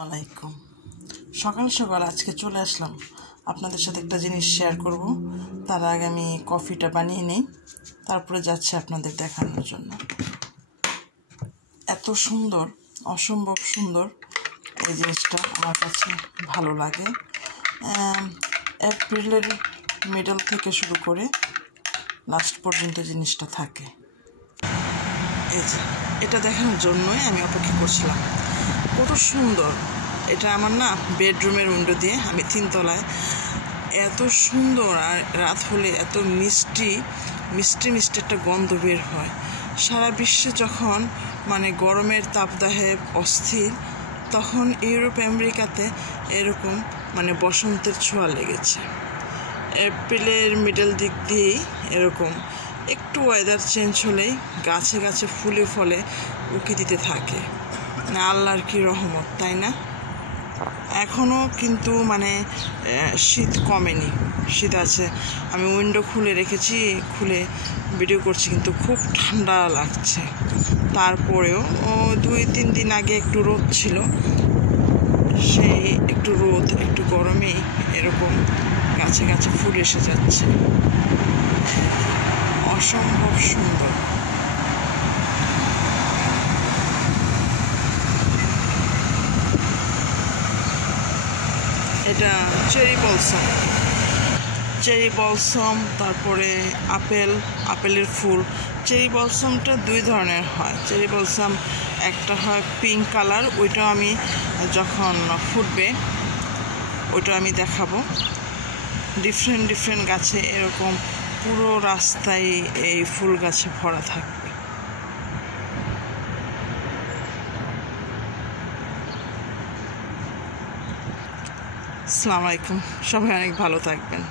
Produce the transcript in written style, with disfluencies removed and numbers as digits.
আলাইকুম। সকাল সকাল আজকে চলে আসলাম আপনাদের সাথে একটা জিনিস শেয়ার করব। তার আগে আমি কফিটা বানিয়ে নেই, তারপরে যাচ্ছি আপনাদের দেখানোর জন্য। এত সুন্দর, অসম্ভব সুন্দর এই জিনিসটা আমার কাছে ভালো লাগে। এপ্রিলের মিডল থেকে শুরু করে লাস্ট পর্যন্ত জিনিসটা থাকে। এই যে এটা দেখানোর জন্যই আমি অপেক্ষা করছিলাম। কত সুন্দর এটা! আমার না বেডরুমের উইন্ডো দিয়ে, আমি 3 তলায়, এত সুন্দর। আর রাত হলে এত মিষ্টি মিষ্টি মিষ্টি একটা গন্ধ বের হয়। সারা বিশ্বে যখন গরমের তাপদাহে অস্থির, তখন ইউরোপ আমেরিকাতে এরকম বসন্তের ছোঁয়া লেগেছে। এপ্রিলের মিডল দিক দিয়েই এরকম একটু ওয়েদার চেঞ্জ হলেই গাছে গাছে ফুলে ফলে উকি দিতে থাকে। আল্লাহর কি রহমত, তাই না? এখনও কিন্তু শীত কমেনি, শীত আছে। আমি উইন্ডো খুলে রেখেছি, খুলে ভিডিও করছি, কিন্তু খুব ঠান্ডা লাগছে। তারপরেও 2-3 দিন আগে একটু রোদ ছিল, সেই একটু রোদ একটু গরমেই এরকম গাছে গাছে ফুল এসে যাচ্ছে। অসম্ভব সুন্দর। এটা চেরি বলসম, তারপরে আপেলের ফুল। চেরি বলসমটা 2 ধরনের হয়। চেরি বলসম একটা হয় পিঙ্ক কালার, ওইটা আমি যখন ফুটবে ওইটা আমি দেখাবো। ডিফারেন্ট গাছে এরকম পুরো রাস্তায় এই ফুল গাছে ভরা থাকবে। আসসালামু আলাইকুম, সবাই অনেক ভালো থাকবেন।